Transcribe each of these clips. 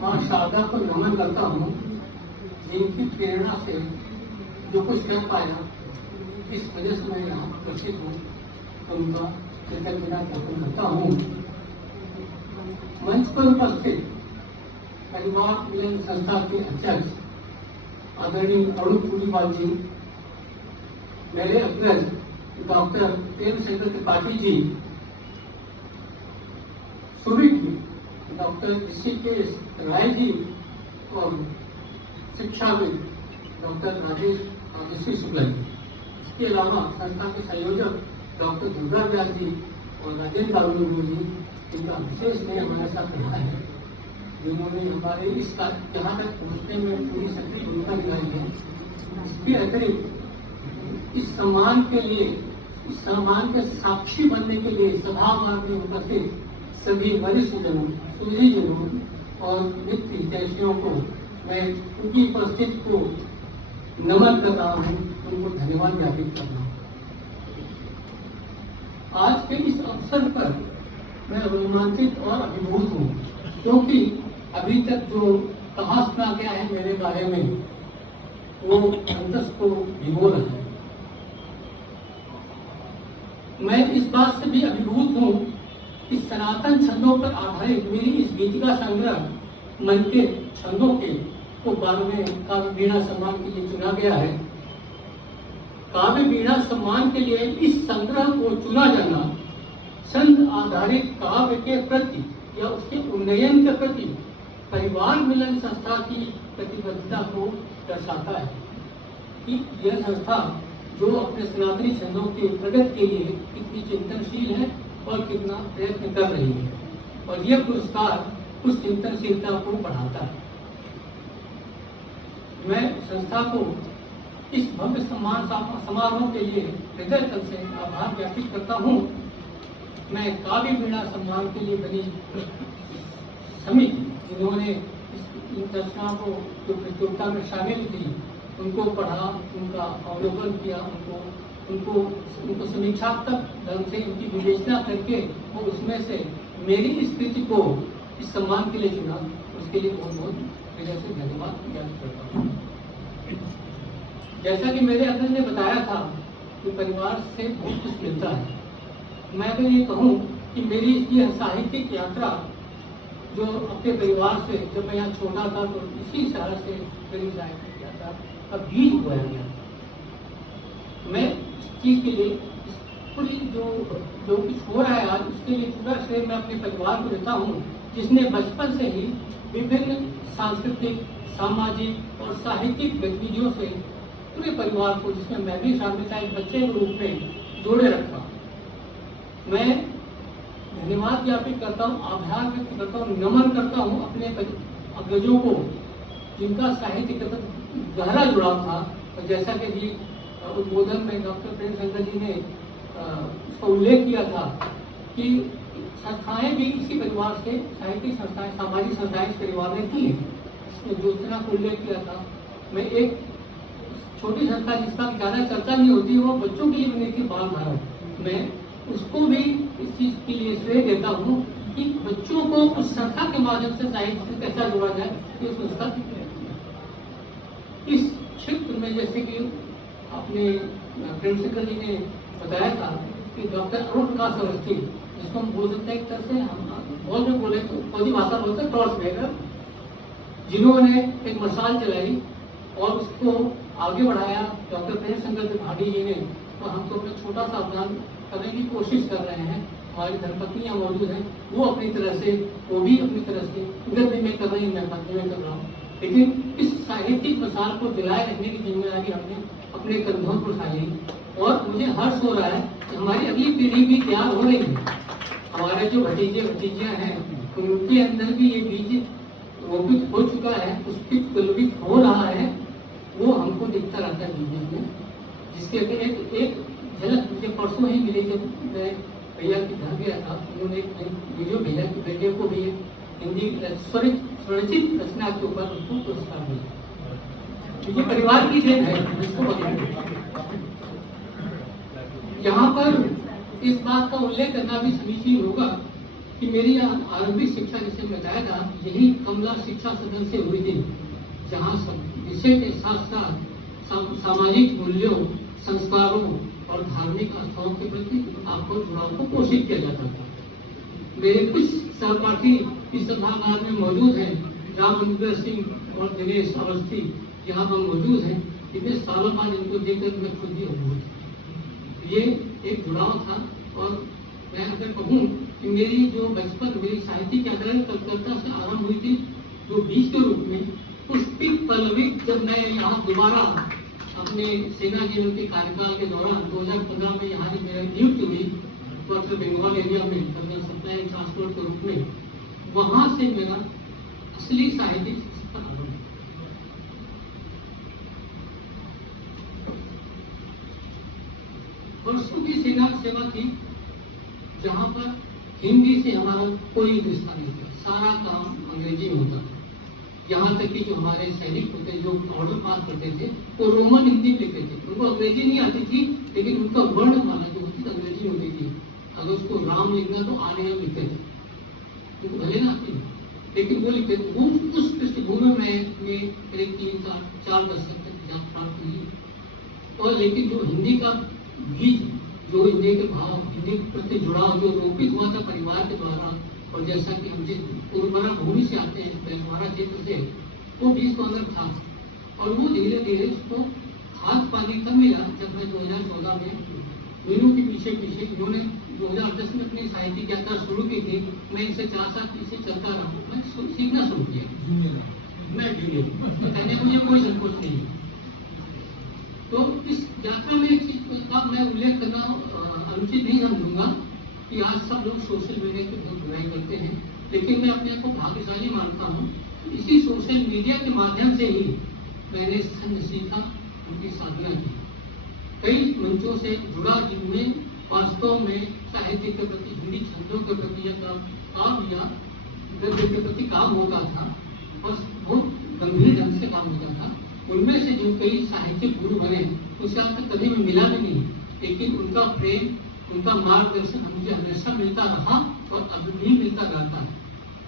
माँ शारदा को नमन करता हूँ, जिनकी प्रेरणा से जो कुछ कर पाया, इस वजह से मैं यहाँ उपस्थित हूँ, उनका कृतज्ञता ज्ञापन करता हूँ। मंच पर उपस्थित परिवार मिलन संस्था के अध्यक्ष आदरणीय अरुण पुरीवाल जी, मेरे अग्रज डॉक्टर प्रेमचंद्र त्रिपाठी जी, सुरीट जी, डॉक्टर ऋषिकेश राय जी और शिक्षाविद डॉक्टर राजेश्वरी शुक्ला जी। इसके अलावा संस्था के संयोजक डॉक्टर दुर्गा व्यास जी और राजेंद्र दारूनी जी, जिनका विशेष ने हमारे साथ रहा है, जिन्होंने हमारे इस यहाँ तक पहुँचने में पूरी सक्रिय भूमिका निभाई है। इसके अतिरिक्त इस सम्मान के लिए, इस सम्मान के साक्षी बनने के लिए सभागार में उपस्थित सभी वरिष्ठ जनों, सूझीजनों और मित्र हितैषियों को मैं उनकी उपस्थिति को नमन कर रहा हूँ, उनको धन्यवाद ज्ञापित कर रहा हूँ। आज के इस अवसर पर मैं रोमांचित और अभिभूत हूँ, क्योंकि अभी तक जो कहा सुना गया है मेरे बारे में वो अंतस को भिगो रहा है। मैं इस बात से भी अभिभूत हूँ कि सनातन छंदों पर आधारित मेरी इस गीतिका संग्रह मन के छंदों के को 12वें काव्य वीणा सम्मान के लिए चुना गया है। काव्य वीणा सम्मान के लिए इस संग्रह को चुना जाना छंद आधारित काव्य के प्रति या उसके उन्नयन के प्रति परिवार मिलन संस्था की प्रतिबद्धता को दर्शाता है कि यह संस्था जो अपने सनातनी छंदों के प्रगति के लिए कितनी चिंतनशील है और कितना प्रयत्न कर रही है, और यह पुरस्कार उस चिंतनशीलता को बढ़ाता है। मैं संस्था को इस भव्य सम्मान समारोह के लिए हृदय तल से आभार ज्ञापित करता हूँ। मैं काव्य वीणा सम्मान के लिए बनी समिति, जिन्होंने इन रचनाओं को जो प्रतियोगिता में शामिल थी, उनको पढ़ा, उनका अवलोकन किया, उनको समीक्षात्मक ढंग से उनकी विवेचना करके और उसमें से मेरी इस कृति को इस सम्मान के लिए चुना, उसके लिए बहुत बहुत हृदय से धन्यवाद ज्ञापित करता हूँ। जैसा कि मेरे अग्रज ने बताया था कि परिवार से बहुत कुछ मिलता है। मैं अगर ये कहूँ कि मेरी यह साहित्यिक यात्रा जो अपने परिवार से, जब मैं यहाँ छोटा था तो इसी तरह से मेरी साहित्यिक यात्रा का बीज बोया गया। मैं इस चीज के लिए पूरी जो कुछ हो रहा है आज, उसके लिए पूरा श्रेय मैं अपने परिवार को देता हूँ, जिसने बचपन से ही विभिन्न सांस्कृतिक, सामाजिक और साहित्यिक गतिविधियों से पूरे परिवार को, जिसमें मैं भी शामिल था, एक बच्चे के रूप में जोड़े रखा। मैं धन्यवाद ज्ञापित करता हूँ, आभार व्यक्त करता हूँ, नमन करता हूँ अपने अग्रजों को, जिनका साहित्य के प्रति गहरा जुड़ाव था। और जैसा कि जी उद्बोधन में डॉक्टर प्रेमचंद्र जी ने उसका उल्लेख किया था कि संस्थाएं भी इसी परिवार से, साहित्यिक संस्थाएं, सामाजिक संस्थाएं इस परिवार ने की है। इसने ज्योत्सना को उल्लेख किया था। मैं एक छोटी संस्था जिसका ज़्यादा चर्चा नहीं होती, वो बच्चों के लिए बनी थी, बाल भारत। मैं उसको भी इस चीज के लिए श्रेय देता हूँ कि बच्चों को उस संस्था के माध्यम से साहित्य से कैसा जोड़ा जाए, ये संस्था इस क्षेत्र में, जैसे कि अपने प्रेमचंद्र जी ने बताया था कि डॉक्टर अरुण प्रकाश अवस्थी, जिसको हम बोल सकते हैं एक तरह से, हम बोल में बोले तो फौजी भाषा बोलते हैं, टॉर्च बेगर, जिन्होंने एक मसाल चलाई और उसको आगे बढ़ाया डॉक्टर प्रेमचंद्र त्रिपाठी जी ने। तो हम तो अपना छोटा सा अभियान करने की कोशिश कर रहे हैं। हमारी धर्मपत्नियां मौजूद हैं, वो अपनी तरह से, वो भी अपनी तरह से गद्य में कर रही हैं, मैं पद्य में कर रहा हूँ। लेकिन इस साहित्यिक मसाल को जलाए रखने की जिम्मेदारी हमने अपने कंधों पर उठाई, और मुझे हर्ष हो रहा है कि हमारी अगली पीढ़ी भी तैयार हो रही है। हमारे जो भतीजे भतीजियां हैं, उनके अंदर भी ये बीज रोपित हो चुका है, पुष्पित कुलवित हो रहा है, वो हमको दिखता रहता है बीज में। जिसके एक झलक मुझे परसों ही मिली, जब मैं भैया के घर गया था, उन्होंने एक वीडियो भेजा कि बेटे को भी हिंदी स्वरचित रचना के ऊपर उनको पुरस्कार मिला। क्योंकि परिवार की देन है, इसको बताएंगे। यहाँ पर इस बात का उल्लेख करना भी समीचीन होगा कि मेरी आरंभिक शिक्षा, जैसे बताया था, यही कमला शिक्षा सदन से हुई थी, जहाँ विषय के साथ साथ सामाजिक मूल्यों, संस्कारों और धार्मिक आस्थाओं के प्रति आपको जुड़ाव को पोषित किया जाता था। मेरे कुछ सहपाठी इस सभागार में मौजूद हैं, रामचंद्र सिंह और दिनेश अवस्थी यहाँ पर मौजूद हैं। इतने सालों बाद इनको देखकर मैं खुद ही अनुभूत, ये एक जुड़ाव था। और मैं अगर कहूँ कि मेरी जो बचपन, मेरी साहित्यिक यात्रा कलकत्ता से आरंभ हुई थी, जो बीज के रूप में, पुष्पित पल्लवित, जब मैं यहाँ दोबारा अपने सेना जीवन के कार्यकाल के दौरान 2015 में यहाँ से मेरी नियुक्ति हुई डॉक्टर बंगाल एरिया में जनरल सप्लाई ट्रांसपोर्ट के रूप में, वहां से मेरा असली साहित्यिक सफर आरंभ। वर्षों की सेवा थी, जहां पर हिंदी से हमारा कोई रिश्ता नहीं था, सारा काम अंग्रेजी में होता था। यहाँ तक कि जो हमारे सैनिक होते, जो ऑर्डर पास करते थे, वो रोमन हिंदी में लिखते थे। उनको अंग्रेजी नहीं आती थी, लेकिन उनका वर्णमाला जो होती थी अंग्रेजी होती थी। अगर उसको राम लिखना तो आने लिखते थे, उनको भले ना आती, लेकिन वो लिखते थे। वो उस पृष्ठभूमि में करीब 3-4 दशक तक जाप प्राप्त हुई। और लेकिन जो हिंदी का बीज, जो हिंदी के भाव, हिंदी के प्रति जुड़ाव जो रोपित हुआ था परिवार के द्वारा, और जैसा कि हम जिस उर्वरा भूमि से आते हैं, बैलवाड़ा क्षेत्र से, वो बीज तो अंदर था। और वो धीरे धीरे उसको खाद पानी कब मिला, जब मैं 2014 में मीनू के पीछे इन्होंने 2010 में अपनी साहित्यिक यात्रा शुरू की थी। मैं इनसे 4 साल पीछे चलता रहा, मैं सीखना शुरू किया। मैं कहने को मुझे कोई संकोच नहीं। तो इस यात्रा में एक चीज का मैं उल्लेख करना अनुचित नहीं समझूंगा कि आज सब लोग सोशल मीडिया की बहुत बुराई करते हैं, लेकिन मैं अपने को भाग्यशाली मानता हूँ। इसी सोशल मीडिया के माध्यम से ही मैंने छंद सीखा, उनकी साधना की, कई मंचों से जुड़ा, जिनमें वास्तव में साहित्य के प्रति, हिंदी छंदों के प्रति काम या गद्य के प्रति काम होता था, और बहुत गंभीर ढंग से काम होता था। उनमें से जो कई साहित्यिक गुरु बने, उनसे आज तक कभी भी मिला भी नहीं, लेकिन उनका प्रेम, उनका मार्गदर्शन मुझे हमेशा मिलता रहा और अब भी मिलता रहता है।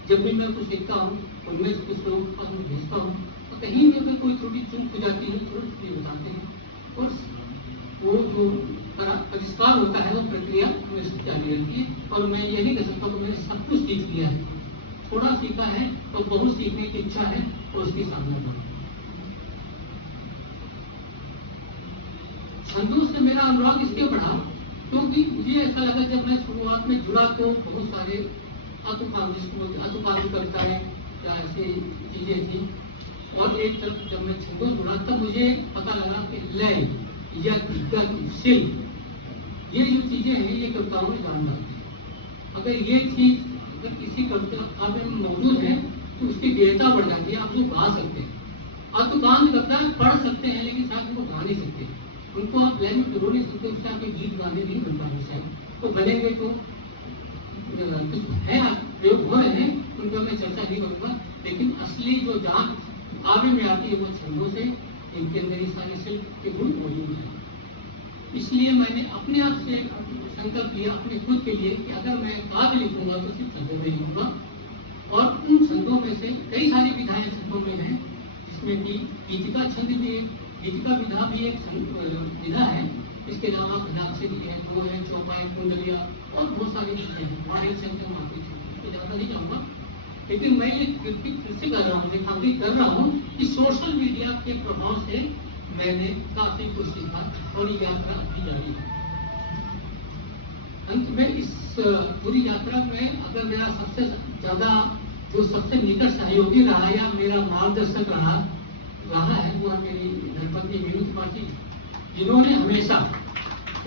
जब भी मैं कुछ लिखता हूँ, उनमें से कुछ लोगों के पास मैं भेजता हूँ, तो कहीं भी अगर कोई त्रुटि चूक हो जाती है, तुरंत मुझे बताते हैं। और वो जो परिष्कार होता है, वो प्रक्रिया हमेशा जारी रहती है। और मैं ये नहीं कह सकता कि मैंने सब कुछ सीख लिया है, थोड़ा सीखा है, तो बहुत सीखने की इच्छा है, और उसकी साधना करूँ। छंदों से मेरा अनुराग इसलिए बढ़ा क्योंकि मुझे ऐसा लगा, जब मैं शुरुआत में जुड़ा तो बहुत सारे अतुकाल कविताएं या ऐसी चीजें थी, और एक तरफ जब मैं छंदों जुड़ा तब मुझे पता लगा कि लय या शिल्प, ये जो चीजें हैं, ये कविताओं में जान जाती है। अगर ये चीज अगर किसी कविता में मौजूद है तो उसकी देयता बढ़ जाती है, आप जो गा सकते हैं। अतुकाल कविता पढ़ सकते हैं, लेकिन साथ उनको गा नहीं सकते, उनको आप लय में जोड़ नहीं सकते, उससे आपके गीत गाने नहीं बन पाएंगे। शायद तो बनेंगे तो कुछ है, प्रयोग हो रहे हैं, उन पर मैं चर्चा नहीं करूंगा। लेकिन असली जो जान काव्य में आती है वो छंदों से, इनके अंदर सारे शिल्प के गुण मौजूद हैं। इसलिए मैंने अपने आप से संकल्प लिया, अपने खुद के लिए, कि अगर मैं काव्य लिखूंगा तो सिर्फ छंदों में लिखूंगा। और उन छंदों में से कई सारी विधाएं छंदों में हैं, जिसमें कि गीतिका छंद भी है, गीतिका विधा भी एक विधा है। इसके अलावा घनाक्षरी है, दो है, चौपाई, कुंडलिया और बहुत सारी चीजें हैं। हमारे संख्या आती है, तो ज्यादा नहीं कहूँगा, लेकिन मैं ये फिर से कर रहा हूँ, रेखांकित कर रहा हूँ कि सोशल मीडिया के प्रभाव से मैंने काफी कुछ सीखा, और ये यात्रा अभी जारी है। अंत में इस पूरी यात्रा में अगर मेरा सबसे ज्यादा जो सबसे निकट सहयोगी रहा या मेरा मार्गदर्शक रहा है, वो मेरी धर्मपत्नी मीनू त्रिपाठी, जिन्होंने हमेशा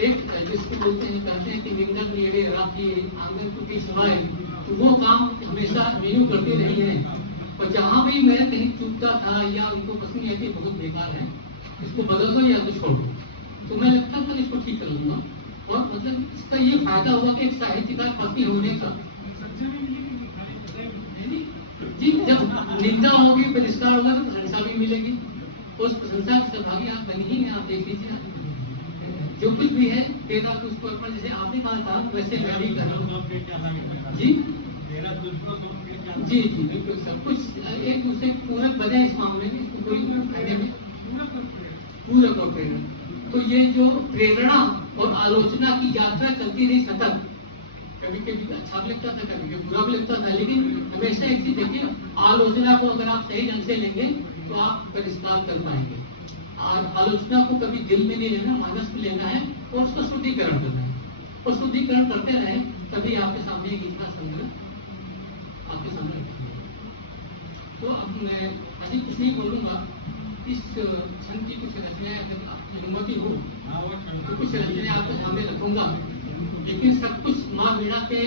एक जिसको बोलते हैं, कहते हैं कि निंदक नेड़े राखी आंगन टूटी सवाए, तो वो काम हमेशा मीनू करती रही है। और जहाँ भी मैं कहीं चूकता था या उनको पसंद नहीं आती, बहुत बेकार है, इसको बदल दो या कुछ छोड़ दो, तो मैं लगता था इसको ठीक कर लूंगा। और मतलब इसका ये फायदा हुआ कि एक साहित्यकार पति होने का, जी, जब निंदा होगी, परिष्कार होगा, तो प्रशंसा भी मिलेगी। उस प्रशंसा की सहभागी आप बनी ही हैं। आप देख लीजिए, जो कुछ भी है तेरा कुछ को अर्पण, जैसे आपने कहा था वैसे मैं भी कर रहा हूँ। जी, जी जी बिल्कुल सब कुछ एक दूसरे पूरक बने इस मामले में, इसको कोई फायदे में पूरक और प्रेरणा। तो ये जो प्रेरणा और आलोचना की यात्रा चलती रही सतत, कभी कभी अच्छा भी लगता था, कभी कभी बुरा भी लगता था, लेकिन हमेशा एक चीज देखिए, आलोचना को अगर आप सही ढंग से लेंगे तो आप परिष्कार कर पाएंगे। और आलोचना को कभी दिल में नहीं लेना, मानस में लेना है और उसका शुद्धिकरण करना है, और शुद्धिकरण करते रहे तभी आपके सामने एक इतना संग्रह आपके सामने रखेंगे। तो अब मैं अधिक कुछ नहीं बोलूंगा। इस छंद की कुछ रचनाएं अगर आपकी अनुमति हो तो कुछ रचनाएं आपके सामने रखूंगा, लेकिन सब कुछ माँ वीणा के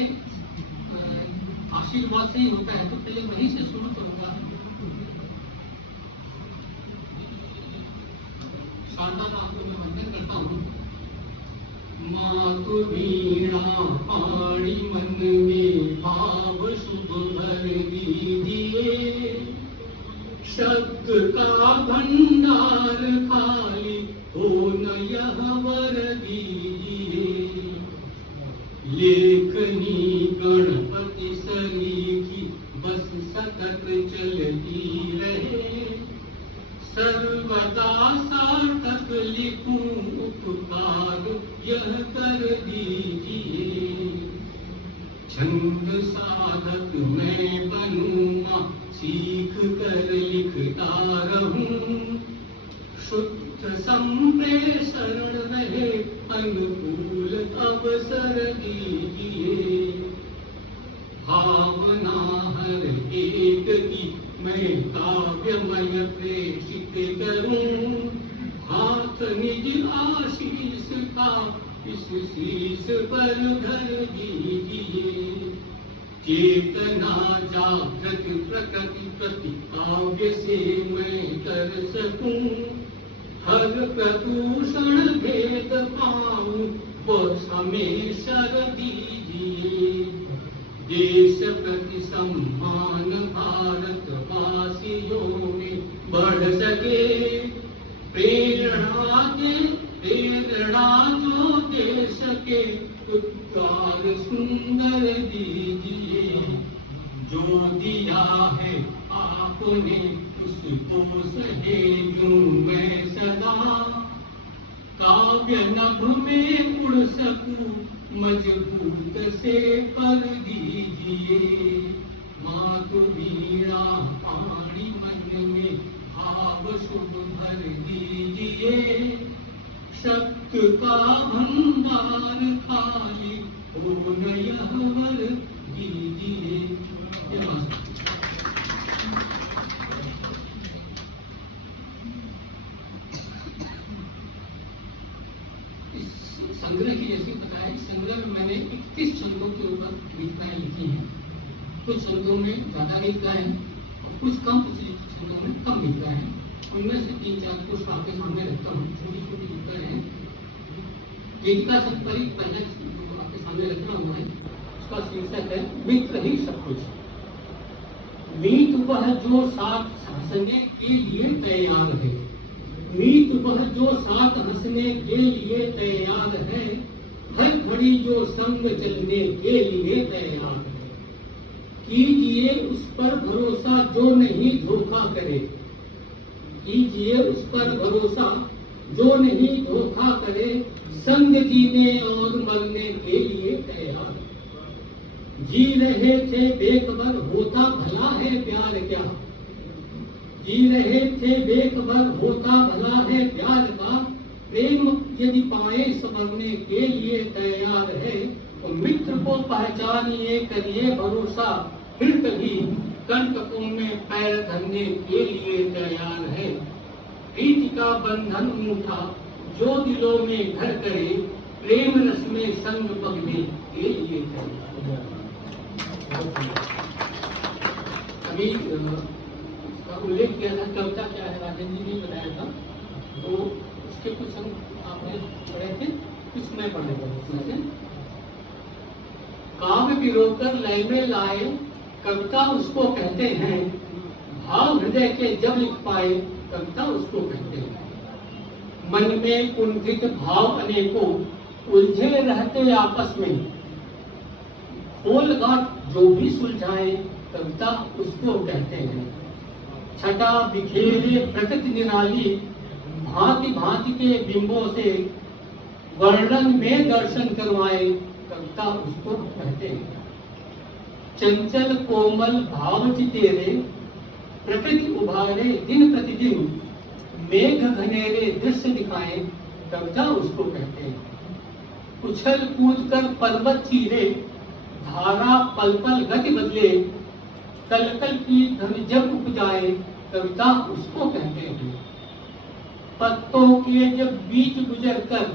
आशीर्वाद से ही होता है, तो पहले वहीं से शुरू करूंगा। शारदा दास को मैं वंदन करता हूँ। मातु वीणा पाणी मन में भाव शुभ भर दीजिए, शब्द का भंडार खाली हो न यह वर दीजिए, लेखनी गणपति सरीखी बस सतत चलती रहे, सर्वदा सार्थक लिखूं उपकार यह कर दीजिए, छंद साधक मैं बनूं सीख कर लिखता रहूं, शुद्ध संप्रेषण रहे अनुकूल अवसर दीजिए, भावना हर एक की मैं काव्यमय प्रेषित करूं, हाथ निज आशीष का इस शीश पर धर दीजिए, चेतना जागृत प्रकृति प्रति काव्य से मैं कर सकूं, हर प्रदूषण भेद पाऊं बस हमें शर दीजिए, देश प्रति सम्मान भारतवासियों में बढ़ सके, प्रेरणा जो दे सके उत्कार सुंदर दीजिए, जो दिया है आपने उसको सहेजूं मैं सदा, काव्य नभ में उड़ सकूं मजबूत से कर दीजिए, मातु वीणा पाणी मन में भाव शुभ भर दीजिए, शब्द का भंडार खाली हो न यह वर दीजिए। संग्रह की जैसे बताया, इस संग्रह में मैंने 31 छंदों के ऊपर कविताएं लिखी हैं। कुछ छंदों में ज्यादा गीत गाए हैं और कुछ कम, कुछ छंदों में कम गीत गाए हैं। उनमें से 3-4 कुछ आपके सामने रखता हूँ, छोटी छोटी गीता है। गीत का संपरिक पहले आपके सामने रखना हुआ है, उसका शीर्षक है मित्र ही सब कुछ। मीत वह जो साथ हंसने के लिए तैयार है, मीत वह जो साथ हंसने के लिए तैयार है, हर घड़ी जो संग चलने के लिए तैयार है, कीजिए उस पर भरोसा जो नहीं धोखा करे, कीजिए उस पर भरोसा जो नहीं धोखा करे, संग जीने और मरने के लिए तैयार। जी रहे थे बेखबर होता भला है प्यार क्या, जी रहे थे बेखबर होता भला है प्यार का, प्रेम यदि पाए संवरने के लिए तैयार है, तो मित्र को पहचानिए करिए भरोसा, फिर कभी कंटकों में पैर धरने के लिए तैयार है, प्रीति का बंधन उठा जो दिलों में घर करे, प्रेम रस में संग पगने के लिए तैयार। अभी उसका उल्लेख किया था, कविता क्या है राजेंद्र जी ने बताया था, तो उसके कुछ हम आपने पढ़े थे, कुछ मैं पढ़ने का। काव्य पिरोकर लय में लाए कविता उसको कहते हैं, भाव हृदय के जब लिख पाए कविता उसको कहते हैं, मन में कुंठित भाव अनेकों उलझे रहते आपस में, खोल गांठ जो भी सुलझाए कविता उसको कहते हैं। छटा बिखेरे प्रकृति निराली, भांति भांति के बिंबों से वर्णन में दर्शन करवाए कविता उसको कहते हैं। चंचल कोमल भाव तेरे, प्रकृति उभारे दिन प्रतिदिन, मेघ घनेरे दृश्य दिखाए कविता उसको कहते हैं। उछल कूद कर पर्वत चीरे, धारा पल पल गति बदले, कल कल की ध्वनि जब उपजाए कविता उसको कहते हैं। पत्तों के जब बीच गुजर कर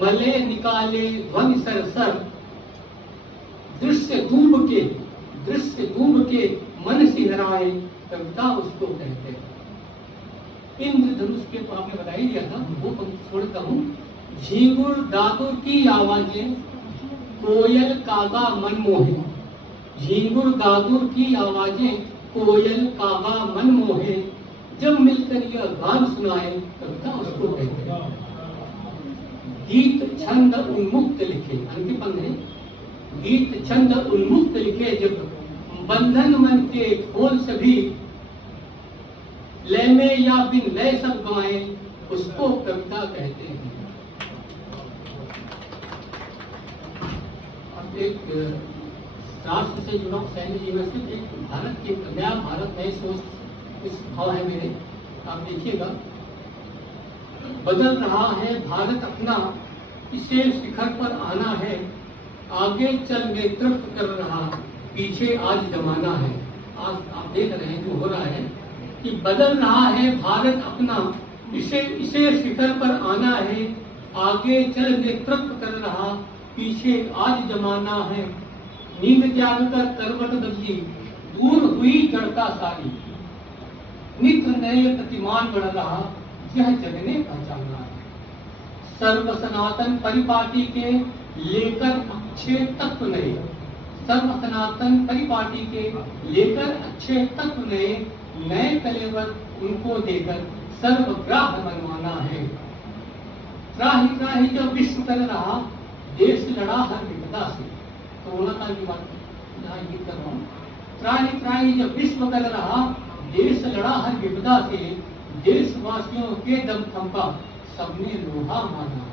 मले निकाले ध्वनि सरसर, दृश्य डूब के मन सिहराए कविता उसको कहते हैं। इंद्रधनुष के तो आपने बता ही दिया था, वो पंक्ति छोड़ता हूँ। झींगुर दादुर की आवाजें, कोयल कागा मन मोहे, झींगुर दादुर की आवाजें, कोयल कागा मन मोहे, जब मिलकर यह गान सुनाए कविता उसको कहते हैं। गीत छंद उन्मुक्त लिखे, अंतिम पंक्ति है, गीत छंद उन्मुक्त लिखे जब, बंधन मन के खोल सभी, लय में या बिन लय सब गाए उसको कविता कहते हैं। अब एक राष्ट्र से जुड़ा सैन्य जीवन से एक भारत की नया भारत नई सोच इस भाव है मेरे, आप देखिएगा। बदल रहा है भारत अपना, इसे शिखर पर आना है, आगे चल नेतृत्व कर रहा, पीछे आज जमाना है। आज आप देख रहे हैं जो हो रहा है कि बदल रहा है भारत अपना, इसे शिखर पर आना है, आगे चल नेतृत्व कर रहा, पीछे आज जमाना है। नींद त्याग कर करवट बदली, दूर हुई जड़ता सारी, नित नए प्रतिमान बढ़ रहा, यह जगने पहचानना है। सर्व सनातन परिपाटी के लेकर अच्छे तत्व नए, सर्व सनातन परिपाटी के लेकर अच्छे तत्व नए, नए कलेवर उनको देकर सर्वग्राह मनवाना है। त्राही त्राही जब विश्व कर रहा, देश लड़ा हर विपदा से, कोरोना काल की बात यहाँ गीत कर रहा हूँ। त्राही त्राही जब विश्व कर रहा, देश लड़ा हर विपदा से, देशवासियों के दम थंपा सबने लोहा माना।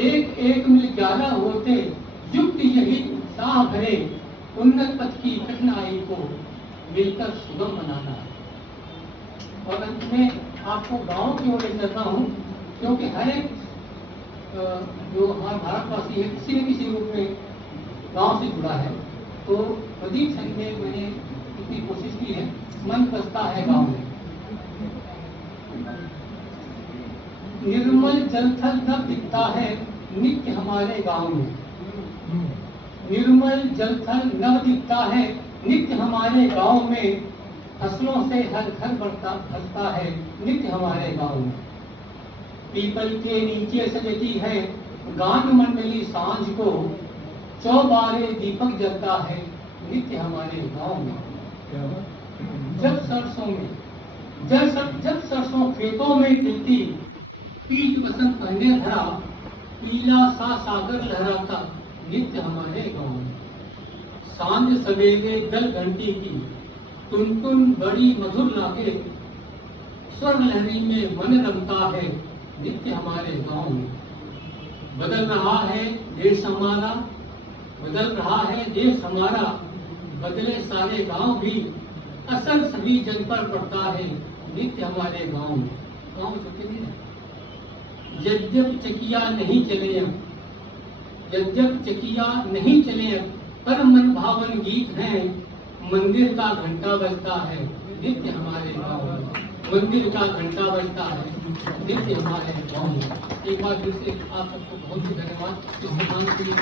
एक एक मिल 11 होते, युक्त यही उत्साह भरे, उन्नत पथ की कठिनाई को मिलकर सुगम बनाना है। और अंत में आपको गांव की ओर ले चलता हूँ, क्योंकि हर एक जो हमारा भारतवासी है किसी न किसी रूप में गांव से जुड़ा है। तो प्रदीप संघ में मैंने इतनी कोशिश की है, मन बसता है गांव में। निर्मल जल थल नभ दिखता है नित्य हमारे गांव में, निर्मल जल थल नभ दिखता है नित्य हमारे गांव में, फसलों से हर घर भरता है नित्य हमारे गांव में। पीपल के नीचे सजती है गान मंडली सांझ को, चौबारे दीपक जलता है नित्य हमारे गांव में। जब सरसों खेतों में खिलती, पीत वसंत पहने भरा, पीला सा सागर लहराता नित्य हमारे गांव में। सांझ सवेरे दल घंटी की टुन टुन बड़ी मधुर लागे, स्वर लहरी में मन रमता है नित्य हमारे गांव में। बदल रहा है देश हमारा, बदल रहा है देश हमारा, बदले सारे गांव भी, असर सभी जन पर पड़ता है नित्य हमारे गांव में। गांव चुके नहीं है। यद्यप चकिया नहीं चले अब, यद्यप चकिया नहीं चले अब, पर मन भावन गीत हैं, मंदिर का घंटा बजता है नित्य हमारे गांव में। मंदिर का घंटा बजता है नित्य हमारे गांव में। एक बार फिर से आप सबको बहुत धन्यवाद इस सम्मान के लिए।